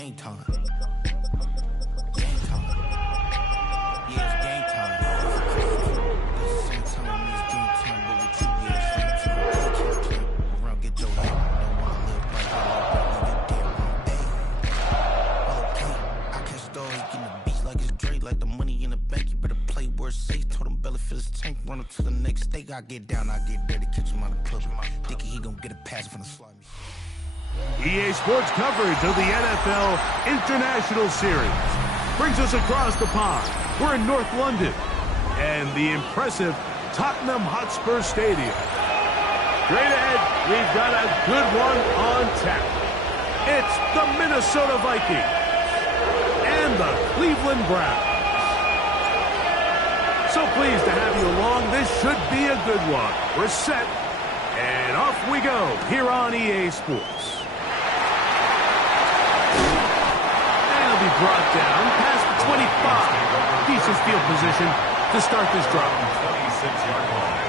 game time. Game time. Yeah, it's game time. At the same time, it's game time, but with you, yeah, it's game time. Can't play around, get your head. Don't wanna live right here, you dead wrong. Okay, I catch the dog, in the beach like it's Dre, like the money in the bank. You better play where it's safe. Told him belly fill his tank, run up to the next stage. I get down, I get dirty, catch him on the club. Dickie, he gon' get a pass from the slime. EA Sports coverage of the NFL International Series brings us across the pond. We're in North London and the impressive Tottenham Hotspur Stadium. Straight ahead, we've got a good one on tap. It's the Minnesota Vikings and the Cleveland Browns. So pleased to have you along. This should be a good one. We're set, and off we go here on EA Sports. Be brought down past the 25. Decent field position to start this drive. 26-yard line.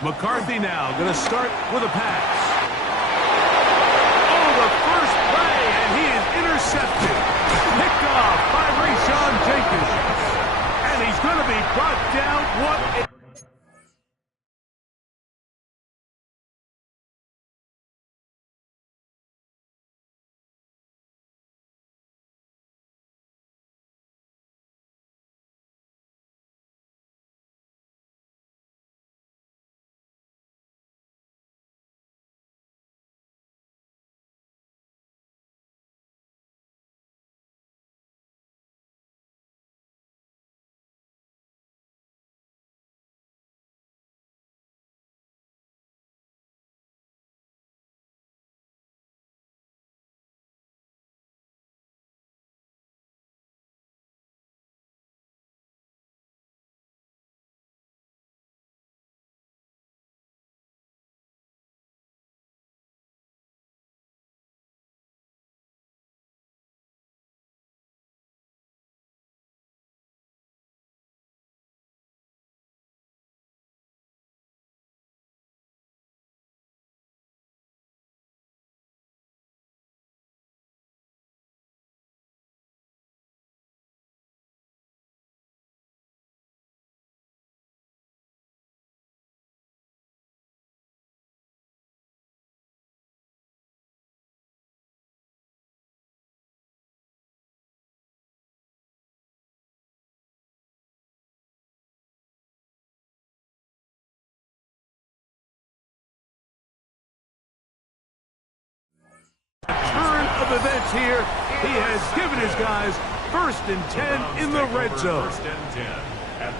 McCarthy now going to start with a pass. Oh, the first play, and he is intercepted. Picked off by Rayshon Jenkins. And he's going to be brought down. What a... Turn of events here. He has given his guys 1st and 10 in the red zone.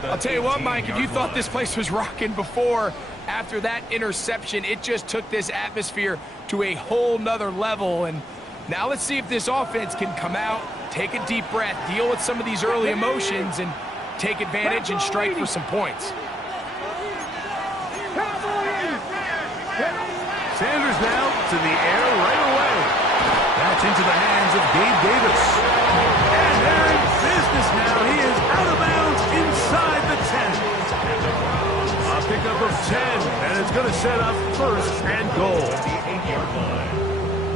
I'll tell you what, Mike, if you thought this place was rocking before, after that interception, it just took this atmosphere to a whole nother level. And now let's see if this offense can come out, take a deep breath, deal with some of these early emotions, and take advantage and strike for some points. Sanders now to the air right away. That's into the hands of Gabe Davis. And they're in business now. He is out of bounds inside the 10. A pickup of 10, and it's going to set up 1st and goal. The 8-yard line.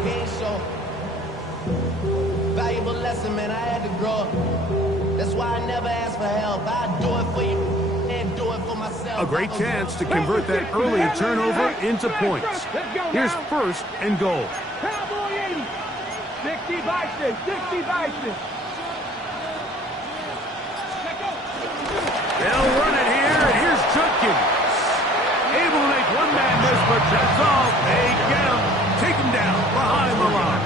Game show. Valuable lesson, man. I had to grow up. That's why I never ask for help. I do it for you. A great chance to convert that early turnover into points. Here's 1st and goal. Cowboy 80. 60 Vikings. 60 Vikings. They'll run it here, and here's Judkins. Able to make one man miss, but that's all. They get him. Take him down behind the line.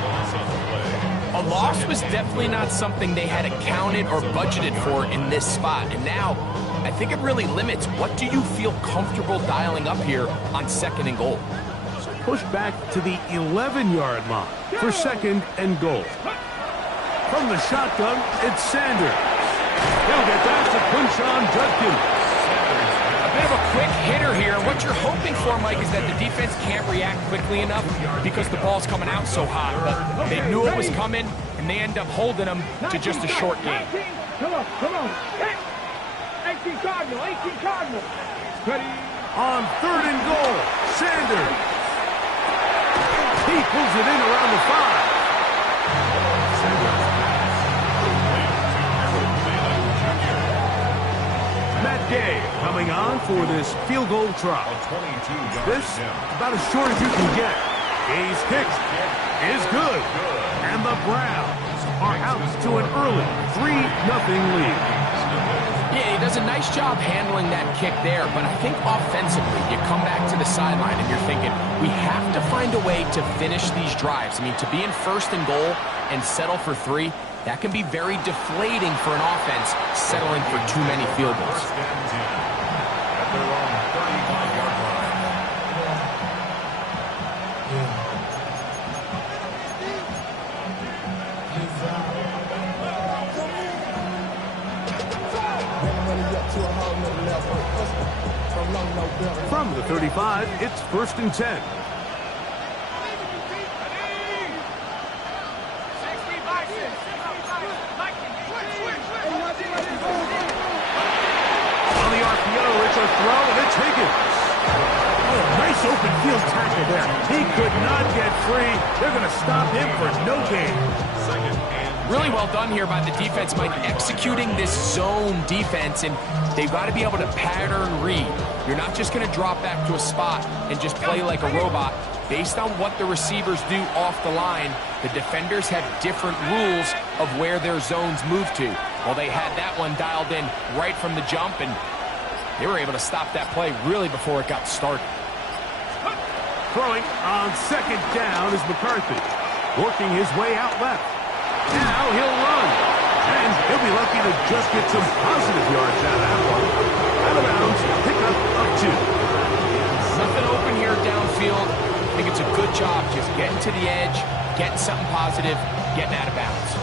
A loss was definitely not something they had accounted or budgeted for in this spot. And now, I think it really limits what do you feel comfortable dialing up here on 2nd and goal. Push back to the 11-yard line for 2nd and goal. From the shotgun, it's Sanders. He'll get that to Quinshon Judkins. A bit of a quick hitter here. What you're hoping for, Mike, is that the defense can't react quickly enough because the ball's coming out so hot. But they knew it was coming, and they end up holding them to just a short game. Come on. 18 Cardinal, 18 Cardinal. Ready? On 3rd and goal, Sanders. He pulls it in around the 5. Matt Gay coming on for this field goal try. This about as short as you can get. Gay's kick is good. And the Browns are out to an early 3-0 lead. Yeah, he does a nice job handling that kick there, but I think offensively, you come back to the sideline and you're thinking, we have to find a way to finish these drives. I mean, to be in 1st and goal and settle for 3, that can be very deflating for an offense settling for too many field goals. At their own 35-yard line. From the 35, it's 1st and 10. On the RPO, it's a throw, and it's Higgins. Oh, nice open field tackle there. He could not get free. They're going to stop him for no gain. Really well done here by the defense, Mike, executing this zone defense, and they've got to be able to pattern read. You're not just going to drop back to a spot and just play like a robot. Based on what the receivers do off the line, the defenders have different rules of where their zones move to. Well, they had that one dialed in right from the jump, and they were able to stop that play really before it got started. Throwing on 2nd down is McCarthy, working his way out left. Now he'll run, and he'll be lucky to just get some positive yards out of that one. Out of bounds, pickup of 2. Nothing open here downfield. I think it's a good job just getting to the edge, getting something positive, getting out of bounds.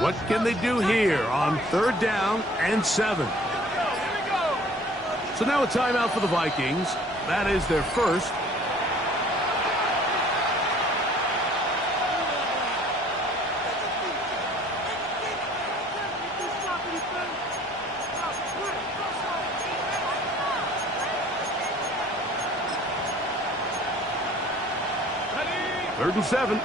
What can they do here on 3rd down and 7? So now a timeout for the Vikings. That is their first. Third and 7.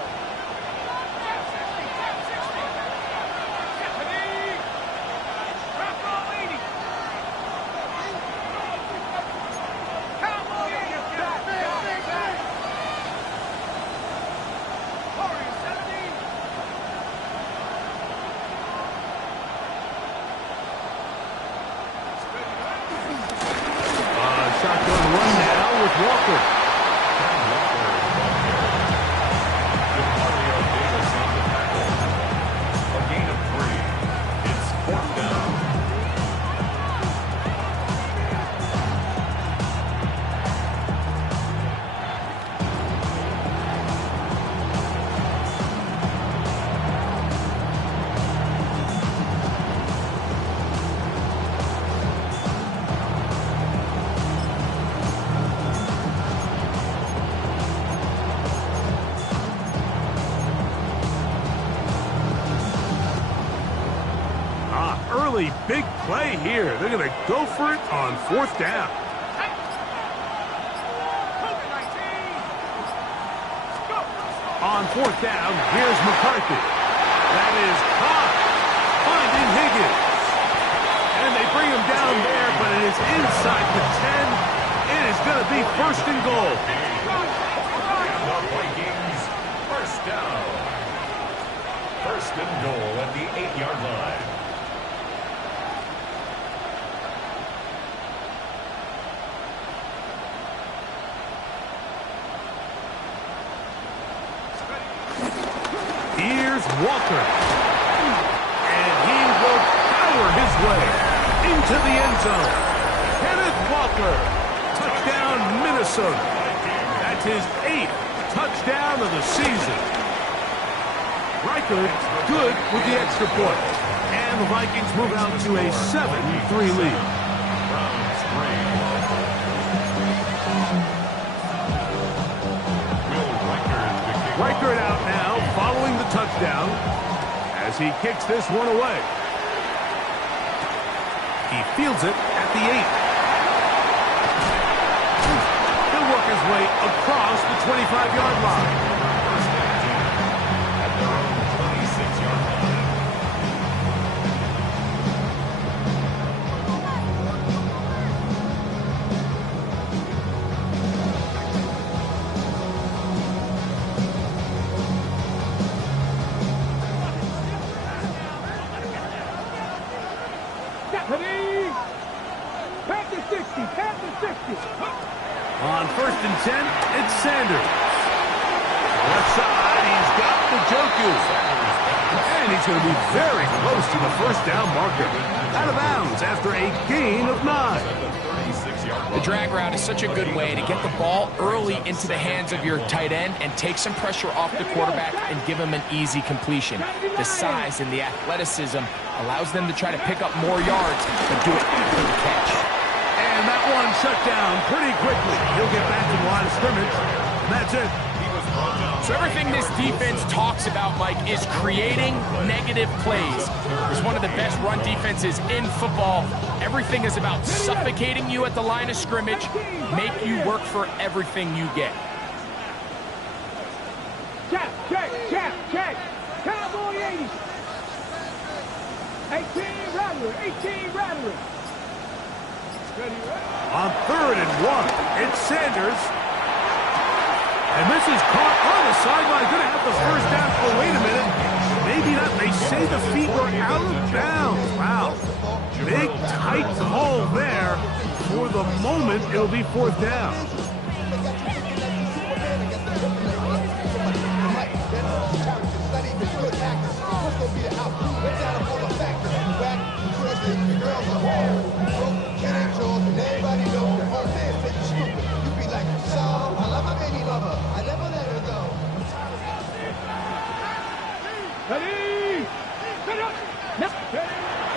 Shotgun run now with Walker. Big play here. They're going to go for it on 4th down. On 4th down, here's McCarthy. That is caught. Finding Higgins. And they bring him down there, but it is inside the 10. It is going to be 1st and goal. The Vikings, 1st down. 1st and goal at the 8-yard line. Here's Walker. And he will power his way into the end zone. Kenneth Walker. Touchdown, Minnesota. That's his 8th touchdown of the season. Riker good with the extra point. And the Vikings move out to a 7-3 lead. Riker out now following the touchdown as he kicks this one away. He fields it at the 8. He'll work his way across the 25-yard line. At their own 26-yard line. On 1st and 10, it's Sanders. Left side, he's got the Joku. And he's going to be very close to the first down marker. Out of bounds after a gain of 9. The drag route is such a good way to get the ball early into the hands of your tight end and take some pressure off the quarterback and give him an easy completion. The size and the athleticism allows them to try to pick up more yards, but do it after the catch. And that one shut down pretty quickly. He'll get back to the line of scrimmage. And that's it. So everything this defense talks about, Mike, is creating negative plays. It's one of the best run defenses in football. Everything is about suffocating you at the line of scrimmage, make you work for everything you get. Check. Cowboy 80. 18 Rattler. On 3rd and 1, it's Sanders. And this is caught on the sideline. Going to have the first down. Oh, wait a minute. Maybe not. They say the feet were out of bounds. Wow. Big, tight hole there. For the moment, it'll be 4th down.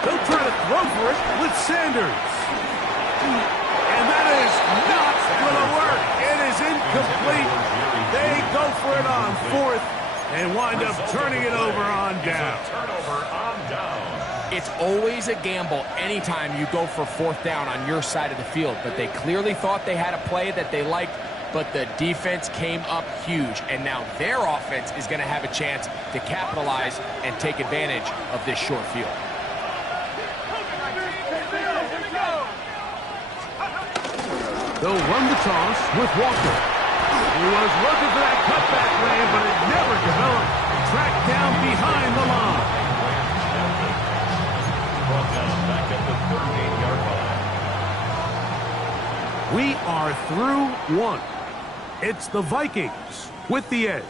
They'll try to throw for it with Sanders. And that is not going to work. It is incomplete. They go for it on 4th and wind up turning it over on down. Turnover on down. It's always a gamble anytime you go for 4th down on your side of the field, but they clearly thought they had a play that they liked, but the defense came up huge, and now their offense is going to have a chance to capitalize and take advantage of this short field. They'll run the toss with Walker. He was looking for that cutback lane, but it never developed. Tracked down behind the line. Brought down back at the 38-yard line. We are through 1. It's the Vikings with the edge.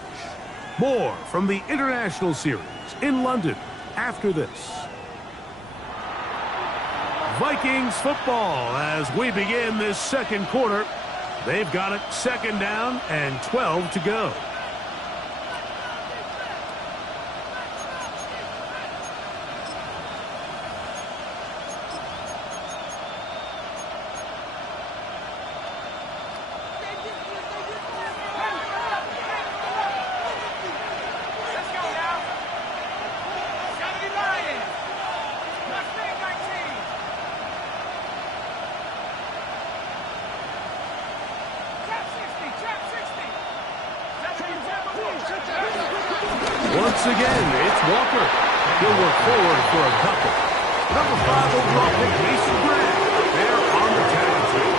More from the International Series in London after this. Vikings football as we begin this second quarter. They've got it 2nd down and 12 to go. Once again, it's Walker. He'll work forward for a couple. Number 5 overall pick, Mason Graham. They're on the tackle team.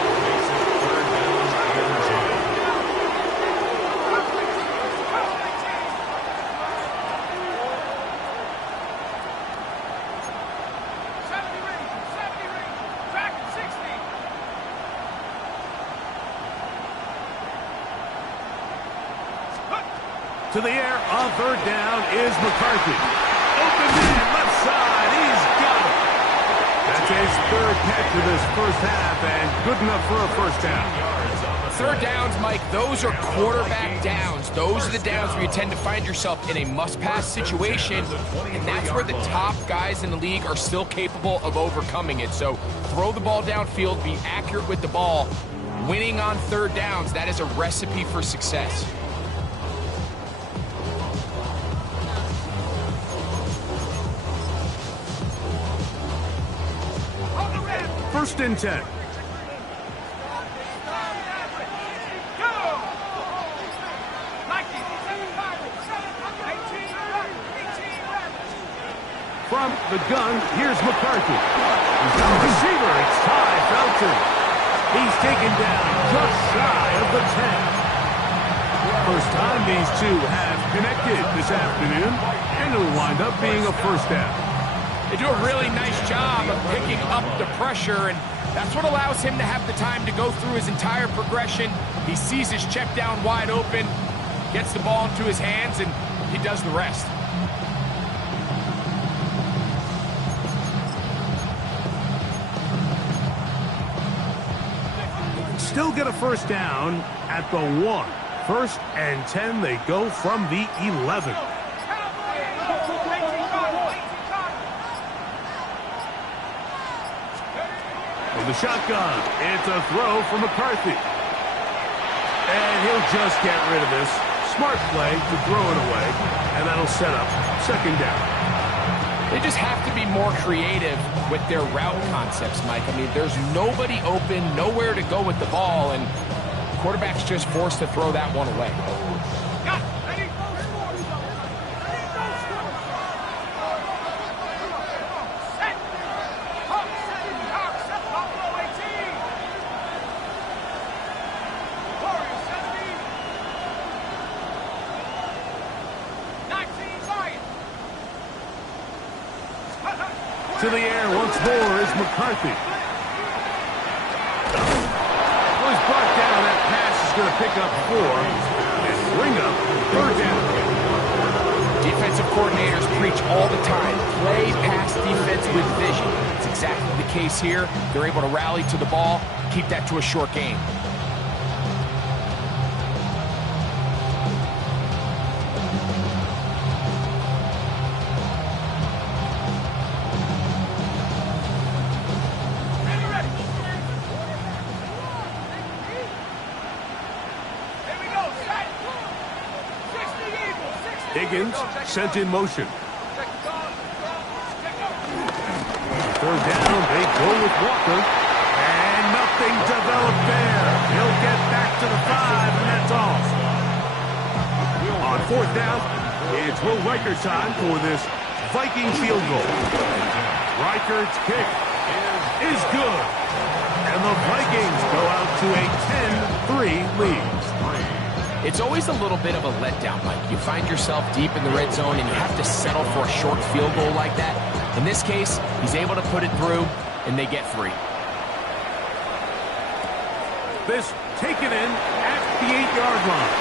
To the air on third down is McCarthy. Open man, left side. He's got it. That's his third catch of this first half, and good enough for a first down. Third downs, Mike, those are quarterback downs. Those are the downs where you tend to find yourself in a must-pass situation, and that's where the top guys in the league are still capable of overcoming it. So throw the ball downfield, be accurate with the ball. Winning on third downs, that is a recipe for success. First and 10. From the gun, here's McCarthy. He's got a receiver. It's Ty Felton. He's taken down just shy of the 10. First time these two have connected this afternoon, and it'll wind up being a first down. They do a really nice job of picking up the pressure, and that's what allows him to have the time to go through his entire progression. He sees his check down wide open, gets the ball into his hands, and he does the rest. Still get a first down at the 1. First and 10, they go from the 11. From the shotgun, it's a throw from McCarthy. And he'll just get rid of this. Smart play to throw it away, and that'll set up second down. They just have to be more creative with their route concepts, Mike. I mean, there's nobody open, nowhere to go with the ball, and the quarterback's just forced to throw that one away. To the air once more is McCarthy. Well, he's brought down. That pass is going to pick up 4 and bring up third down. Defensive coordinators preach all the time, play pass defense with vision. It's exactly the case here. They're able to rally to the ball, keep that to a short game. Higgins sent in motion. Third down, they go with Walker. And nothing developed there. He'll get back to the 5, and that's all. On fourth down, it's Will Riker time for this Viking field goal. Riker's kick is good. And the Vikings go out to a 10-3 lead. It's always a little bit of a letdown, Mike. You find yourself deep in the red zone and you have to settle for a short field goal like that. In this case, he's able to put it through, and they get 3. This taken in at the 8-yard line.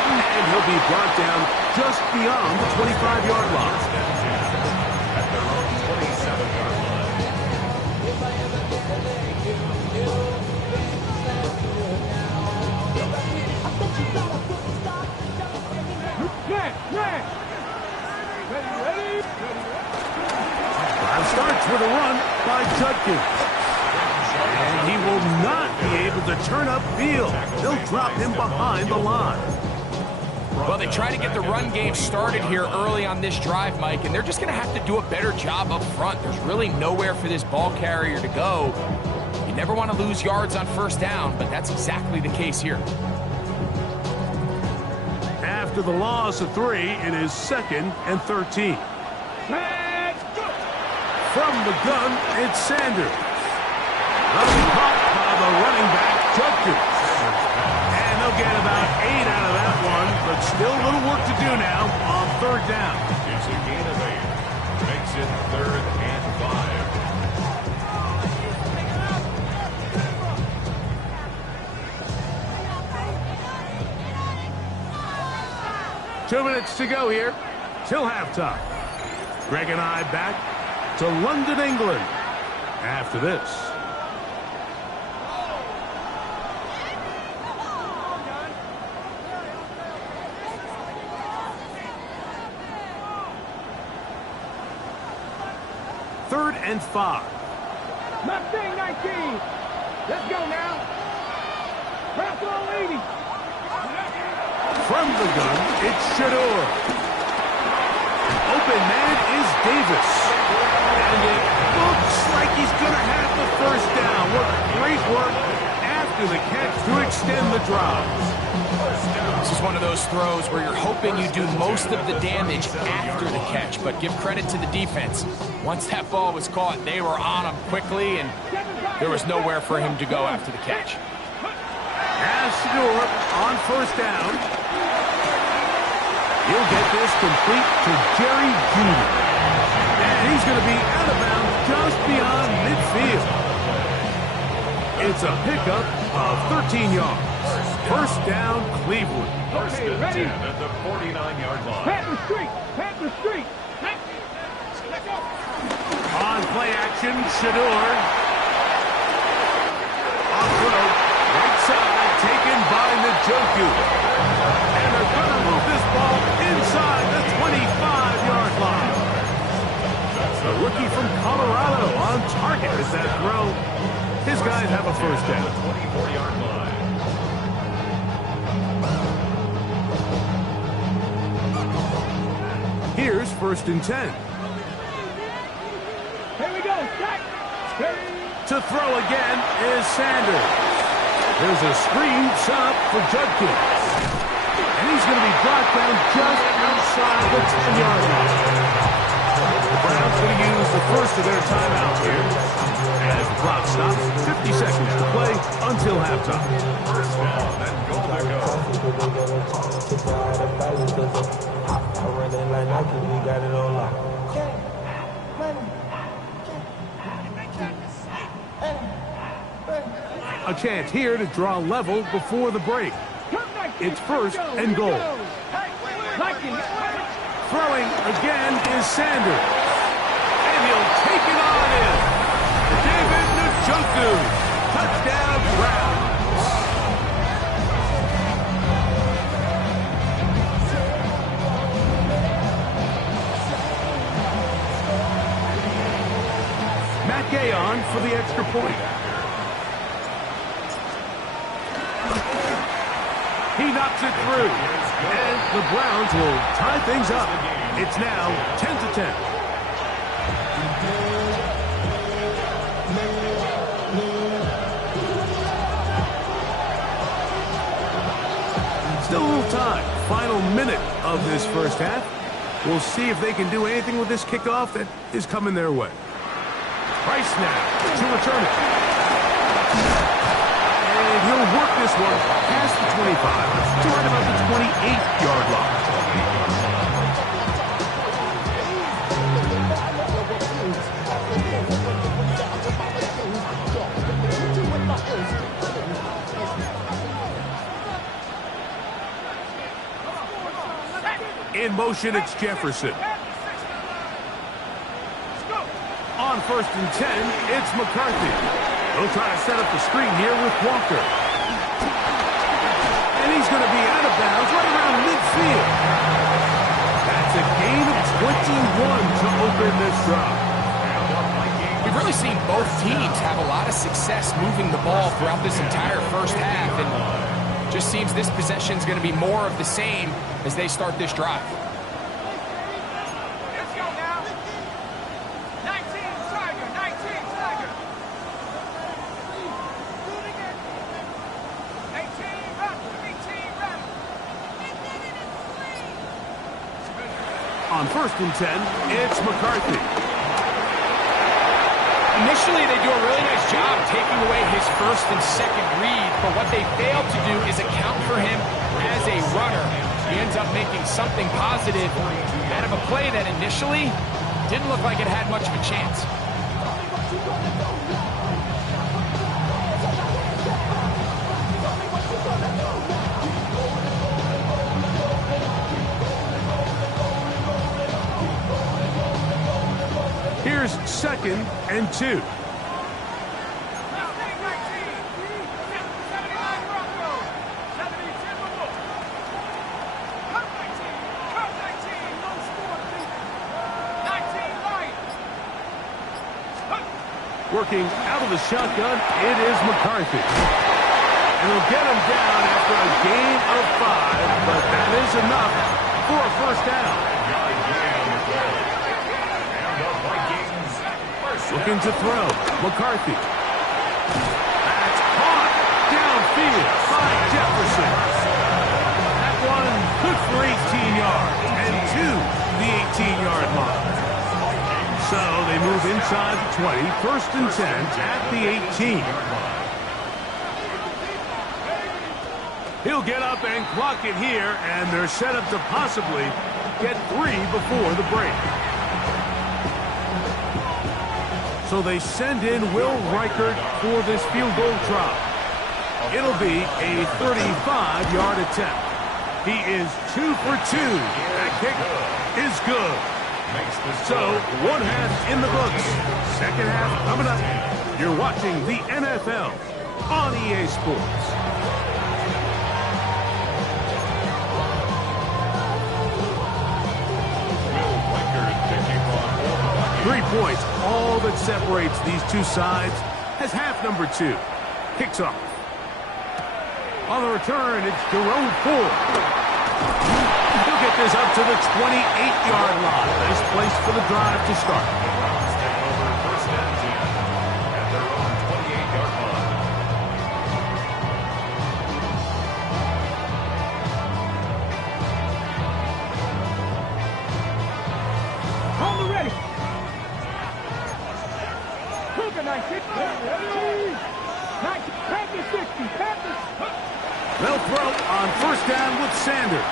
And he'll be brought down just beyond the 25-yard line. At their own 27-yard line. Starts with a run by Judkins. And he will not be able to turn upfield. They'll drop him behind the line. Well, they try to get the run game started here early on this drive, Mike, and they're just going to have to do a better job up front. There's really nowhere for this ball carrier to go. You never want to lose yards on first down, but that's exactly the case here. After the loss of 3, it is 2nd and 13. From the gun, it's Sanders. Caught by the running back, Judkins. And they'll get about 8 out of that one, but still a little work to do now on third down. It's a gain of 8. Makes it 3rd and 5. 2 minutes to go here till halftime. Greg and I back to London, England after this. Third and 5. Mustang 19. Let's go now. Press all 80. From the gun, it's Shador. Open man is Davis. And it looks like he's going to have the first down. What great work after the catch to extend the drive. This is one of those throws where you're hoping you do most of the damage after the catch, but give credit to the defense. Once that ball was caught, they were on him quickly, and there was nowhere for him to go after the catch. As Shador on first down. He'll get this complete to Jerry Jeudy. And he's going to be out of bounds just beyond midfield. It's a pickup of 13 yards. First down, Cleveland. First Okay, and ready? 10 at the 49-yard line. Panther Street. Panther Street. On play action, Shador. Off road, right side, taken by Njoku. And they're going to move this ball inside the 25-yard line. The rookie from Colorado on target with that throw. His guys have a first down. 24-yard line. Here's first and 10. Here we go. Stack. To throw again is Sanders. There's a screen set up for Judkins. And he's going to be brought down just outside the 10-yard line. The Browns going to use the first of their timeouts here. As the clock stops, 50 seconds to play until halftime. First down and goal to go. A chance here to draw level before the break. It's first and goal. Throwing again is Sanders. And he'll take it on in. David Njoku. Touchdown, Browns. Matt Gayon for the extra point. He knocks it through. And the Browns will tie things up. It's now 10-10. Still a little time. Final minute of this first half. We'll see if they can do anything with this kickoff that is coming their way. Price now to return it. And he'll work this one past the 25 to right about the 28-yard line. In motion, it's Jefferson. On first and 10, it's McCarthy. They'll try to set up the screen here with Walker. And he's going to be out of bounds right around midfield. That's a gain of 21 to open this drive. We've really seen both teams have a lot of success moving the ball throughout this entire first half, and just seems this possession is going to be more of the same as they start this drive. Let's go now. 19, Tiger. 19, Tiger. 18, Rebel. 18, Rebel. On first and 10, it's McCarthy. Initially, they do a really nice job taking away his first and second read, but what they failed to do is account for him as a runner. He ends up making something positive out of a play that initially didn't look like it had much of a chance. Here's 2nd and 2. Working out of the shotgun, it is McCarthy. And he'll get him down after a gain of 5, but that is enough for a first down. Looking to throw. McCarthy. That's caught downfield by Jefferson. That one good for 18 yards and to the 18-yard line. So they move inside the 20, 1st and 10 at the 18. He'll get up and clock it here, and they're set up to possibly get 3 before the break. So they send in Will Reichert for this field goal try. It'll be a 35-yard attempt. He is 2 for 2. That kick is good. So, 1 half in the books. 2nd half coming up. You're watching the NFL on EA Sports. Three points, all that separates these two sides, as half number 2 kicks off. On the return, it's Jerome Ford. He'll get this up to the 28-yard line. Nice place for the drive to start. Hold it ready. Cougar 19. 19. Panther 60. Panther. They'll throw on 1st down with Sanders.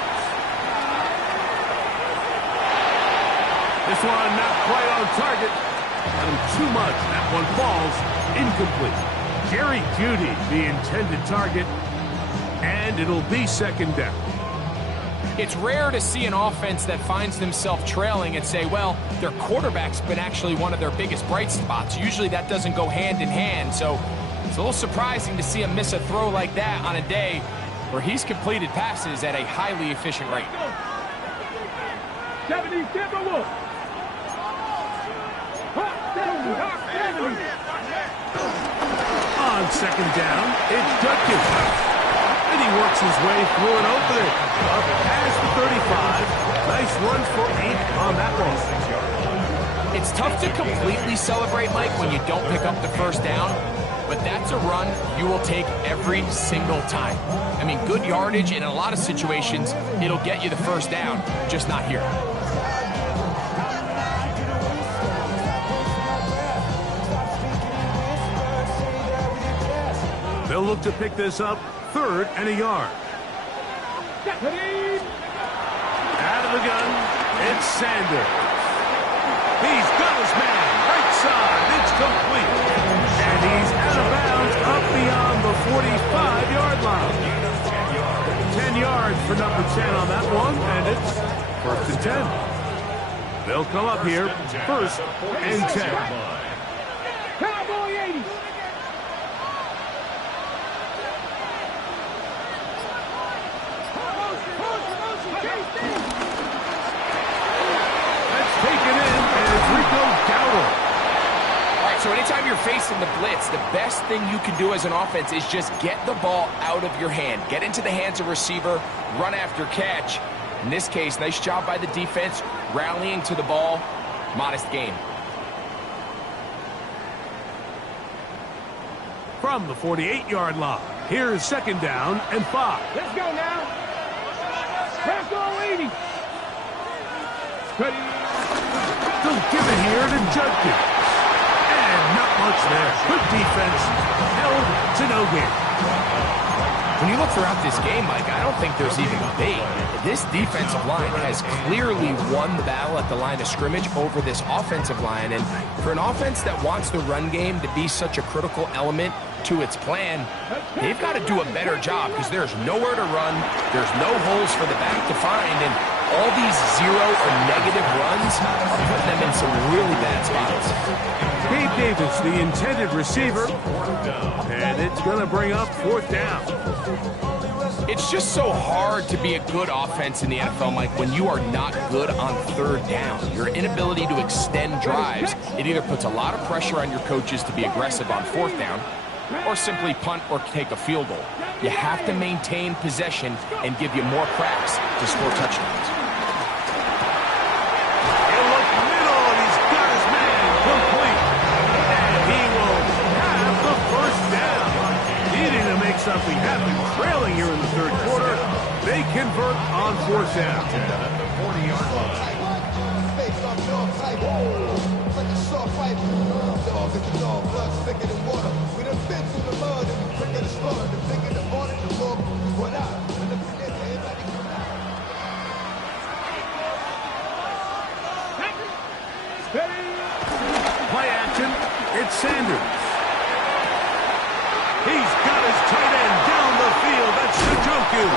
This one not quite on target. And too much. That one falls incomplete. Jerry Jeudy, the intended target. And it'll be 2nd down. It's rare to see an offense that finds themselves trailing and say, well, their quarterback's been actually one of their biggest bright spots. Usually that doesn't go hand in hand, so it's a little surprising to see him miss a throw like that on a day where he's completed passes at a highly efficient rate. 70, Timberwolf. 70. On 2nd down, it's Judkins. And he works his way through an opening. Up past the 35. Nice run for 8 on that one. It's tough to completely celebrate, Mike, when you don't pick up the 1st down. But that's a run you will take every single time. I mean, good yardage, and in a lot of situations, it'll get you the 1st down, just not here. They'll look to pick this up 3rd and a yard. Out of the gun, it's Sanders. He's got his man, right side, it's complete. And he's out of bounds up beyond the 45-yard line. 10 yards for number 10 on that one, and it's 1st and 10. They'll come up here, 1st and 10. Cowboy 80. That's taken in as Rico Dowdle. All right, so anytime you're facing the blitz, the best thing you can do as an offense is just get the ball out of your hand. Get into the hands of receiver, run after catch. In this case, nice job by the defense, rallying to the ball. Modest gain. From the 48-yard line, here's 2nd down and 5. Let's go now. Let's go 80. Ready. They'll give it here to Judkins. And not much there. Good defense. Held to no gain. When you look throughout this game, Mike, I don't think there's even debate. This defensive line has clearly won the battle at the line of scrimmage over this offensive line. And for an offense that wants the run game to be such a critical element to its plan, they've got to do a better job because there's nowhere to run. There's no holes for the back to find. And All these zero or negative runs are putting them in some really bad spots. Gabe Davis, the intended receiver, and it's going to bring up 4th down. It's just so hard to be a good offense in the NFL, Mike, when you are not good on 3rd down. Your inability to extend drives, it either puts a lot of pressure on your coaches to be aggressive on 4th down or simply punt or take a field goal. You have to maintain possession and give you more cracks to score touchdowns. He'll look middle, and he's got his man complete. And he will have the 1st down. Needing to make something happen, trailing here in the 3rd quarter. They convert on 4th down. At the 40-yard line. Play action, it's Sanders. He's got his tight end down the field. That's Njoku.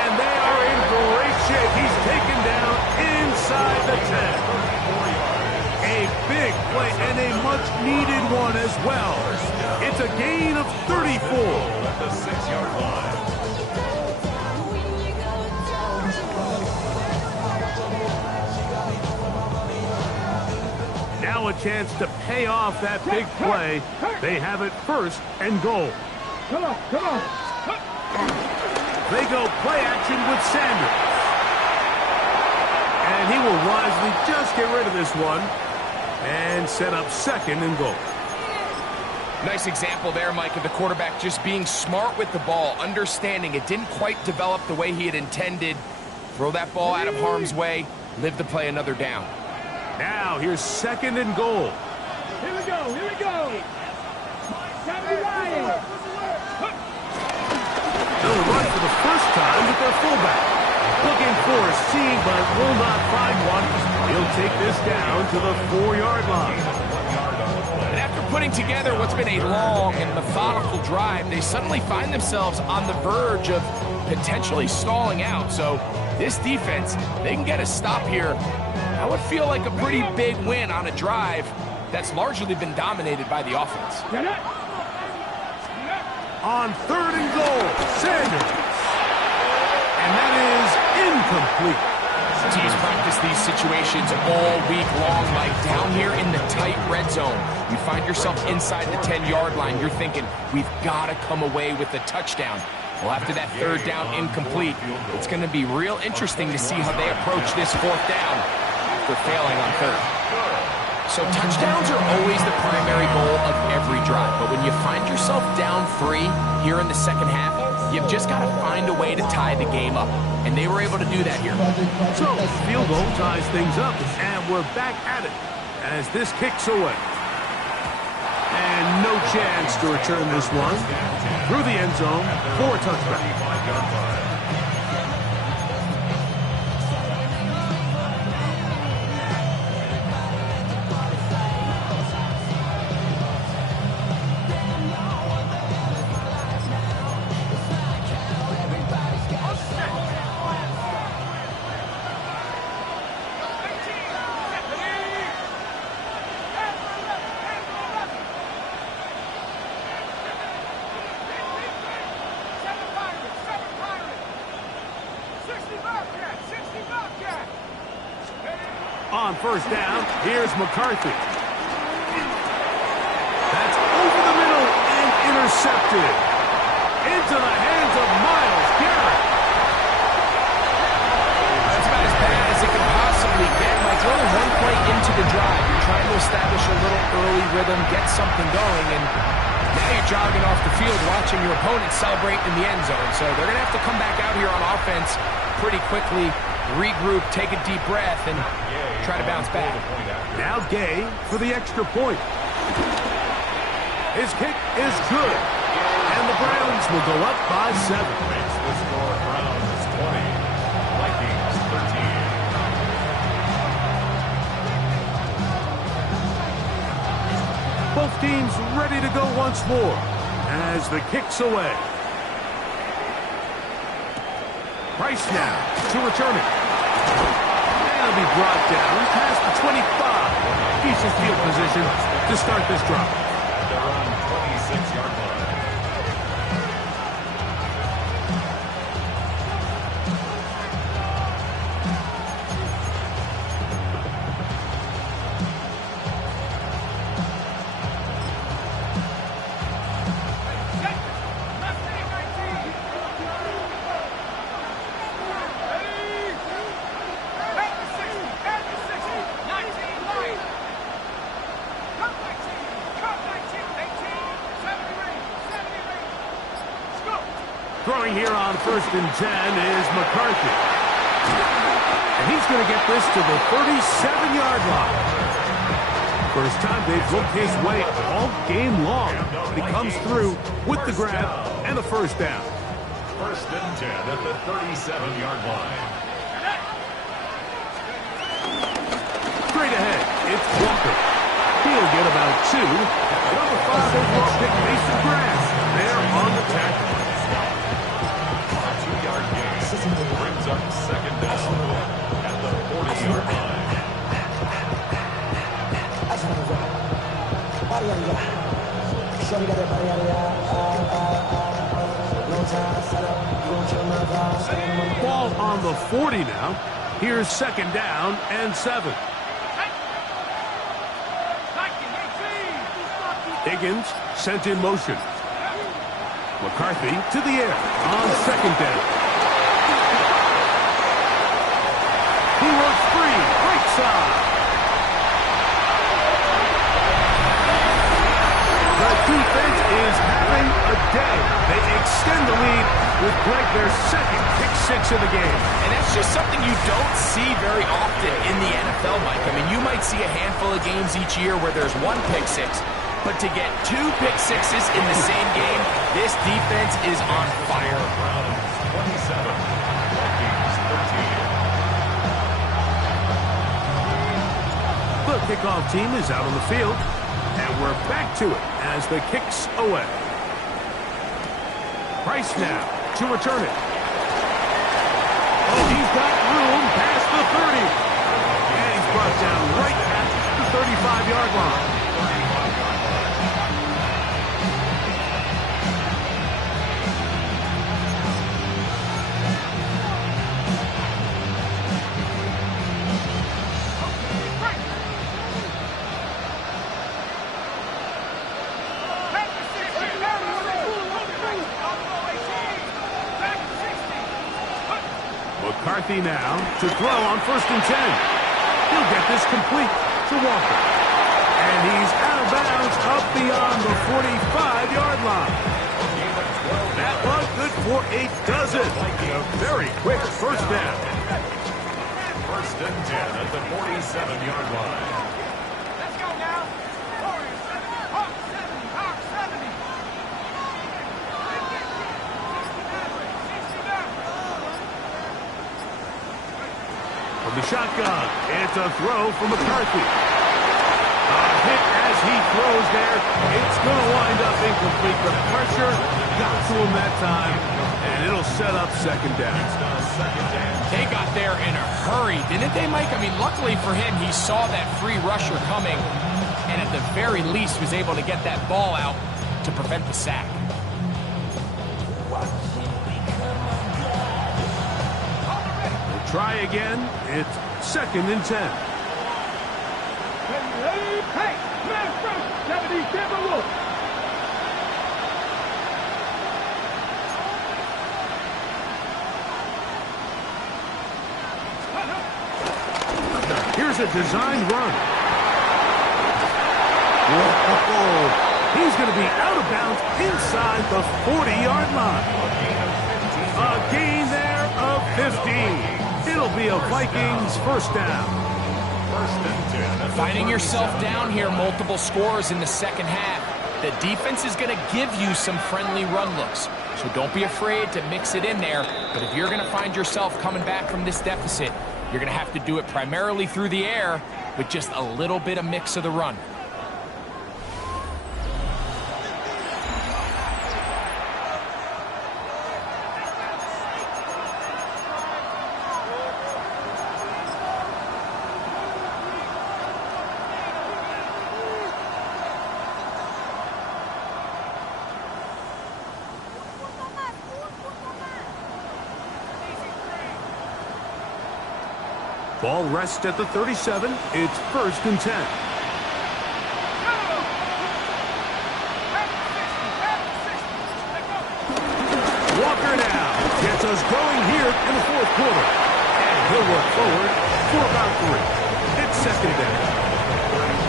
And they are in great shape. He's taken down inside the 10. A big play and a much-needed one as well. It's a gain of 34. At the 6-yard line. Now a chance to pay off that big play. They have it 1st and goal. Come on. They go play action with Sanders. And he will wisely just get rid of this one and set up 2nd and goal. Nice example there, Mike, of the quarterback just being smart with the ball, understanding it didn't quite develop the way he had intended. Throw that ball out of harm's way, live to play another down. Now here's 2nd and goal. Here we go. Time to ride. They'll run for the 1st time with their fullback. Looking for a seam, but will not find one. He'll take this down to the 4-yard line. And after putting together what's been a long and methodical drive, they suddenly find themselves on the verge of potentially stalling out. So this defense, they can get a stop here. That would feel like a pretty big win on a drive that's largely been dominated by the offense. On 3rd and goal, Sanders. And that is incomplete. Teams practice these situations all week long, like down here in the tight red zone. You find yourself inside the 10-yard line. You're thinking, we've got to come away with a touchdown. Well, after that 3rd down incomplete, it's going to be real interesting to see how they approach this 4th down after failing on 3rd. So touchdowns are always the primary goal of every drive. But when you find yourself down 3 here in the 2nd half, you've just got to find a way to tie the game up. And they were able to do that here. So, field goal ties things up, and we're back at it as this kicks away. And no chance to return this one. Through the end zone for a touchback. On 1st down, here's McCarthy. That's over the middle and intercepted. Into the hands of Myles Garrett. That's about as bad as it can possibly get. Like, only one play into the drive. You're trying to establish a little early rhythm, get something going, and now you're jogging off the field watching your opponent celebrate in the end zone. So they're going to have to come back out here on offense pretty quickly, regroup, take a deep breath, and try to bounce back. Now Gay for the extra point. His kick is good. And the Browns will go up by 7. Makes the score Browns 20, Vikings 13. Both teams ready to go once more as the kick's away. Price now to return it. And he'll be brought down past the 25. Decent field position to start this drive. They're on 26-yard line. Throwing here on 1st and 10 is McCarthy. And he's going to get this to the 37-yard line. First time they've looked his way all game long. But he comes through with the grab and the first down. 1st and 10 at the 37-yard line. Straight ahead, it's Walker. He'll get about 2. Number 5 will stick Mason Grant there on the tackle. Brings up 2nd down at the 40-yard line. Ball on the 40 now. Here's 2nd down and 7. Higgins sent in motion. McCarthy to the air on 2nd down. He works free, right side. The defense is having a day. They extend the lead with Greg their 2nd pick-6 of the game. And that's just something you don't see very often in the NFL, Mike. I mean, you might see a handful of games each year where there's 1 pick-6, but to get 2 pick-6s in the same game, this defense is on fire. Browns 27, Vikings 13. The kickoff team is out on the field, and we're back to it as the kick's away. Price now to return it. Oh, he's got room past the 30. And he's brought down right at the 35-yard line. McCarthy now to throw on 1st and 10. He'll get this complete to Walker. And he's out of bounds up beyond the 45-yard line. That was good for a dozen. A very quick first down. 1st and 10 at the 47-yard line. Let's go now. Hawk 70, Hawk 70. From the shotgun, it's a throw from McCarthy. A hit as he throws there. It's going to wind up incomplete. The pressure got to him that time, and it'll set up 2nd down. They got there in a hurry, didn't they, Mike? I mean, luckily for him, he saw that free rusher coming, and at the very least was able to get that ball out to prevent the sack. Try again. It's 2nd and 10. Hey, man first, 70, Denver Wolf. Here's a designed run. Whoa. He's going to be out of bounds inside the 40-yard line. A gain there of 15. It'll be a Vikings first down. 1st and 10. Finding yourself down here, multiple scores in the 2nd half. The defense is going to give you some friendly run looks, so don't be afraid to mix it in there. But if you're going to find yourself coming back from this deficit, you're going to have to do it primarily through the air with just a little bit of mix of the run. Ball rests at the 37. It's 1st and 10. Walker now gets us going here in the 4th quarter. And he'll work forward for about 3. It's 2nd down.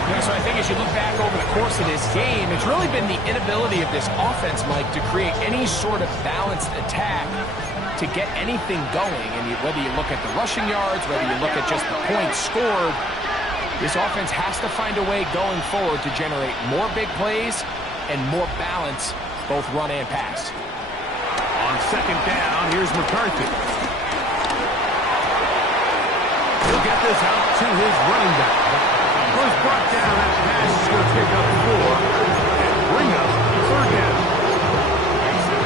Yeah, so I think as you look back over the course of this game, it's really been the inability of this offense, Mike, to create any sort of balanced attack to get anything going. And whether you look at the rushing yards, whether you look at just the points scored, this offense has to find a way going forward to generate more big plays and more balance, both run and pass. On 2nd down, here's McCarthy. He'll get this out to his running back. Was brought down. That pass is going to pick up 4 and bring up 3rd down.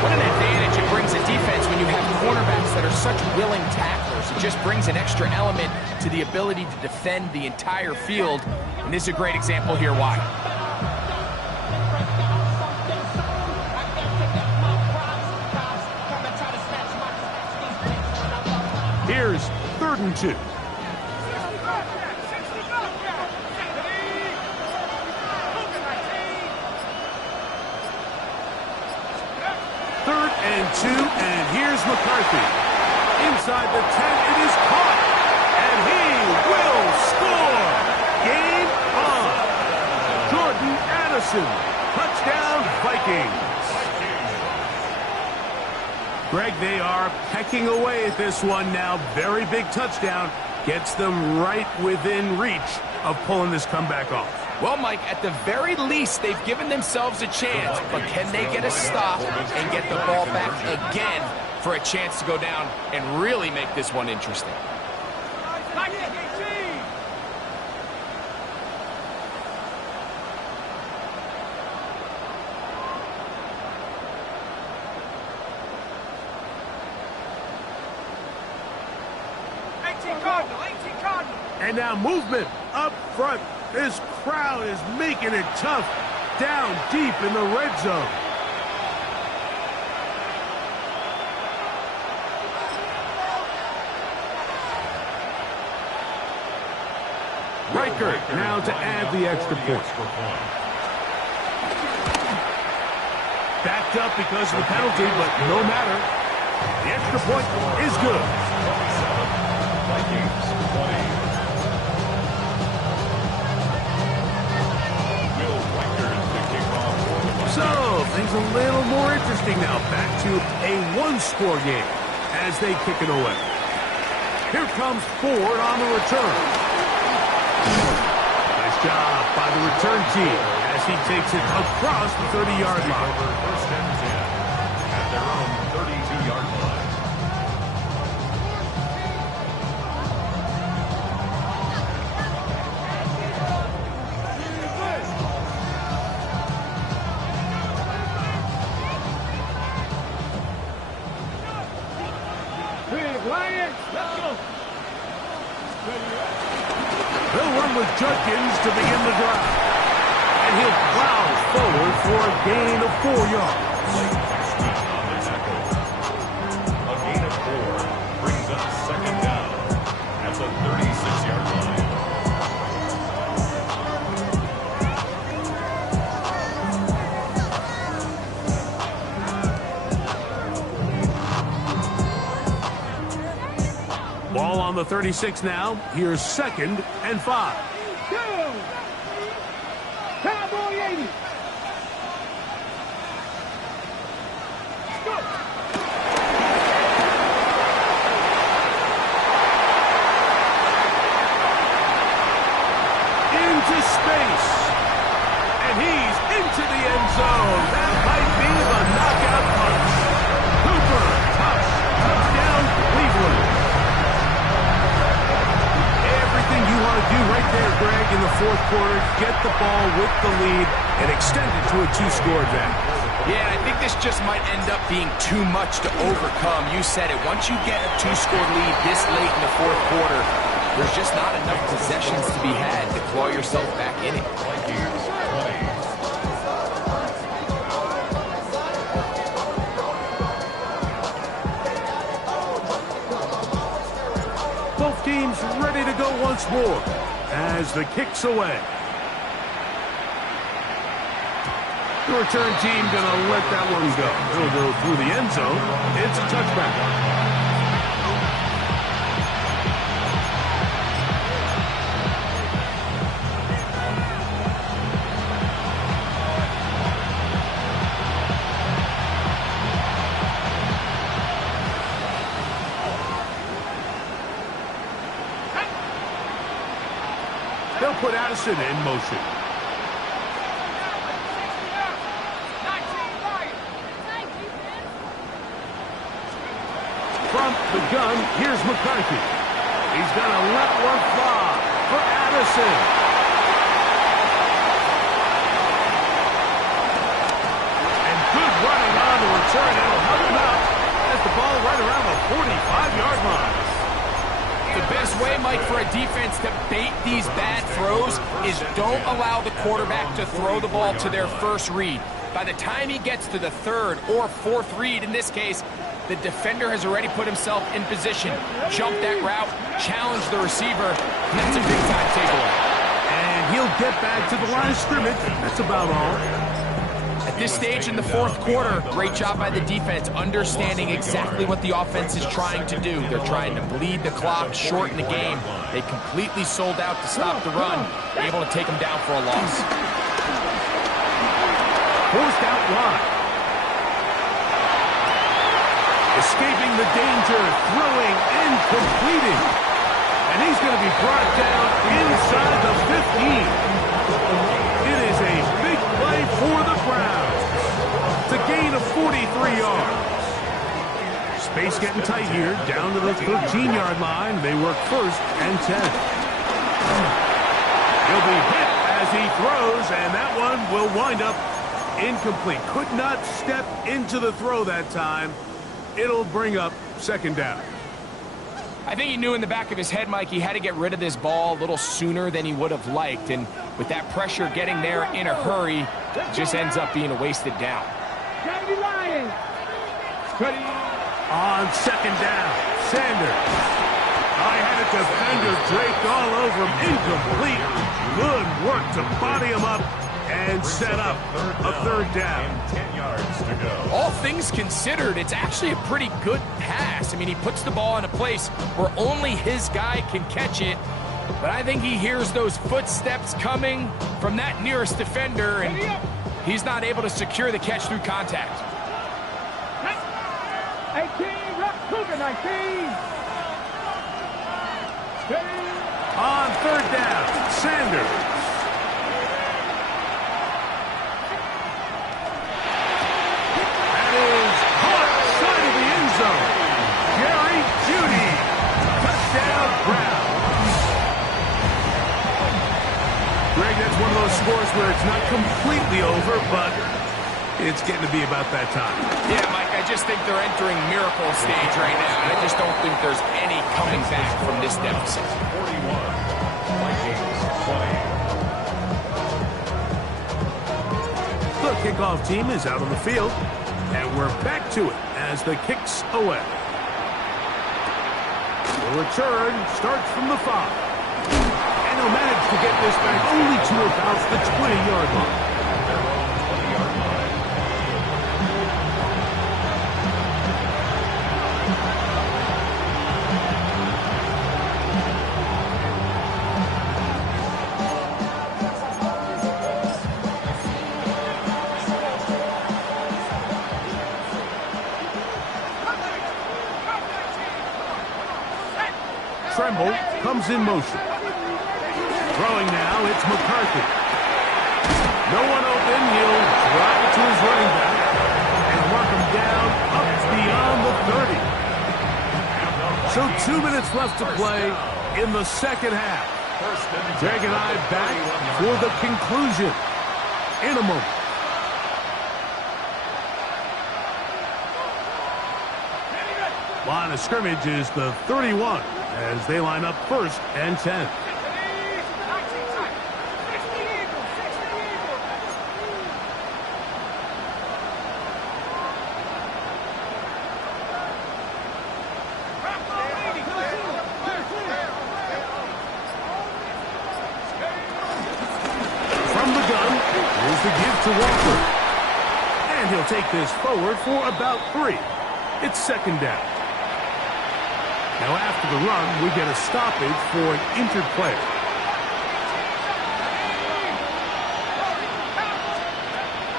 What an advantage it brings a defense when you have cornerbacks that are such willing tacklers. It just brings an extra element to the ability to defend the entire field. And this is a great example here why. Here's 3rd and 2. 3rd and 2, and here's McCarthy. Inside the 10, it is caught, and he will score. Game on. Jordan Addison, touchdown Vikings. Greg, they are pecking away at this one now. Very big touchdown. Gets them right within reach of pulling this comeback off. Well, Mike, at the very least, they've given themselves a chance, but can they get a stop and get the ball back again for a chance to go down and really make this one interesting? And now movement up front. This crowd is making it tough down deep in the red zone. Riker now to add the extra point. Backed up because of the penalty, but no matter. The extra point is good. Vikings 20. So, things a little more interesting now. Back to a one-score game as they kick it away. Here comes Ford on the return. Nice job by the return team as he takes it across the 30-yard line. First and 10 at their own 32-yard line. They'll run with Judkins to begin the drive. And he'll plow forward for a gain of 4 yards. A gain of 4 brings up 2nd down at the 36-yard line. Ball on the 36 now. Here's 2nd and 5. Cowboy 80. Go. Into space. And he's into the end zone. That might be the knockout punch. Cooper, touchdown, Cleveland. Everything you want to do right there, Greg, in the 4th quarter. Get the ball with the lead and extend it to a 2-score advantage. Yeah, I think this just might end up being too much to overcome. You said it. Once you get a 2-score lead this late in the 4th quarter, there's just not enough possessions to be had to claw yourself back in it. Both teams ready to go. once more as the kick's away. The return team going to let that one go. It'll go through the end zone. It's a touchback. They'll put Addison in motion. From the gun, here's McCarthy. He's going to let one fly for Addison. And good running on the return. It'll help him out as the ball right around the 45-yard line. The best way, Mike, for a defense to bait these bad throws is don't allow the quarterback to throw the ball to their first read. By the time he gets to the third or fourth read, in this case, the defender has already put himself in position, jump that route, challenge the receiver. That's a big-time takeaway. And he'll get back to the line of scrimmage. That's about all. At this stage in the fourth quarter, great job by the defense understanding exactly what the offense is trying to do. They're trying to bleed the clock, shorten the game. They completely sold out to stop the run, able to take them down for a loss. Forced out wide. Escaping the danger, throwing and completing. And he's going to be brought down inside the 15. It is a big play for the Browns. It's a gain of 43 yards. Space getting tight here, down to the 13-yard line. They work first and 10. He'll be hit as he throws, and that one will wind up incomplete. Could not step into the throw that time. It'll bring up second down. I think he knew in the back of his head, Mike, he had to get rid of this ball a little sooner than he would have liked. And with that pressure getting there in a hurry, it just ends up being a wasted down. On second down, Sanders. I had a defender draped all over him. Incomplete. Good work to body him up and set up a third down. 10 yards to go. All things considered, it's actually a pretty good pass. I mean, he puts the ball in a place where only his guy can catch it. But I think he hears those footsteps coming from that nearest defender, and he's not able to secure the catch through contact. 18, Rock Cougar, 19. On third down, Sanders. That's one of those scores where it's not completely over, but it's getting to be about that time. Yeah, Mike, I just think they're entering miracle stage right now. I just don't think there's any coming back from this deficit. 41, Vikings 20. The kickoff team is out on the field, and we're back to it as the kick's away. The return starts from the 5. And he'll manage to get this back only to about the 20-yard line. Tremble comes in motion. Throwing now, it's McCarthy. No one open, he'll drop it to his running back and mark him down up beyond the 30. So 2 minutes left to play in the second half. Greg and I back for the conclusion in a moment. Line of scrimmage is the 31 as they line up first and 10. And he'll take this forward for about 3. It's second down. Now after the run, we get a stoppage for an injured player.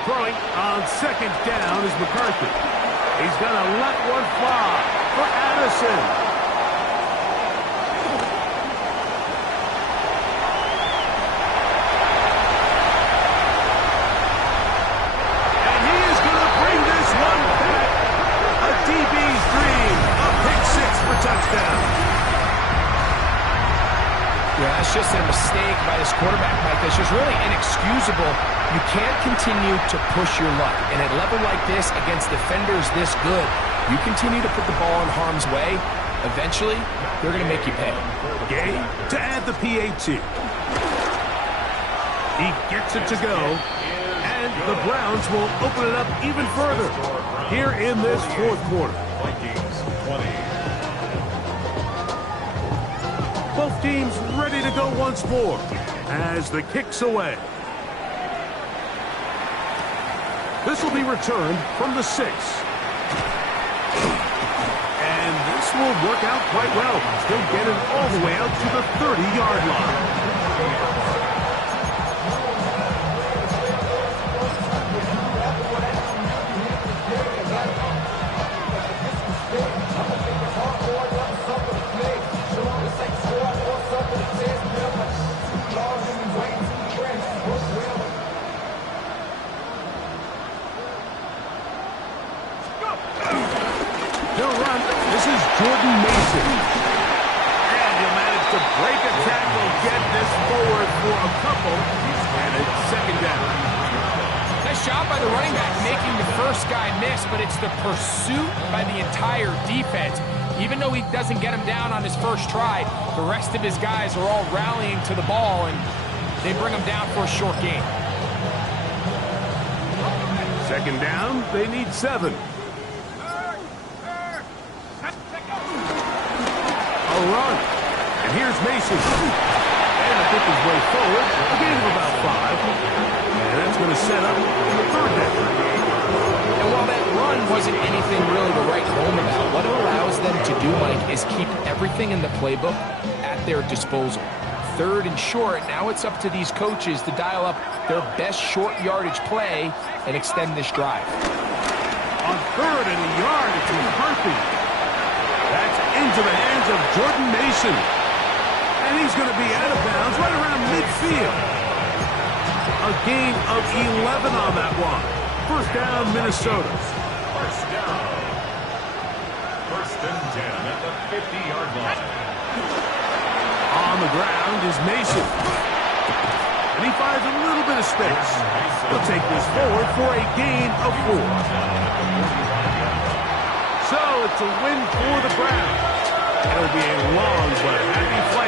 Throwing on second down is McCarthy. He's going to let one fly for Addison. Touchdown. Yeah, that's just a mistake by this quarterback, Mike. That's just really inexcusable. You can't continue to push your luck. And at a level like this, against defenders this good, you continue to put the ball in harm's way, eventually, they're going to make you pay. Gay to add the PAT. He gets it to go, and the Browns will open it up even further here in this fourth quarter. Vikings 20. Both teams ready to go once more as the kick's away. This will be returned from the 6. And this will work out quite well. Still get it all the way out to the 30-yard line. Jordan Mason. And he'll manage to break a tackle, get this forward for a couple, and it's second down. Nice job by the running back making the first guy miss, but it's the pursuit by the entire defense. Even though he doesn't get him down on his first try, the rest of his guys are all rallying to the ball, and they bring him down for a short gain. Second down, they need 7. A run. And here's Mason. And I think his way forward. A gain of about 5. And that's going to set up the third down. And while that run wasn't anything really to write home about, what it allows them to do, Mike, is keep everything in the playbook at their disposal. Third and short, now it's up to these coaches to dial up their best short yardage play and extend this drive. On 3rd and a yard, it's McCarthy. That's into the hands of Jordan Mason. And he's going to be out of bounds right around midfield. A gain of 11 on that one. First down, Minnesota. First down. First and 10 at the 50-yard line. On the ground is Mason. And he finds a little bit of space. He'll take this forward for a gain of 4. So it's a win for the Browns. It'll be a long but happy flight.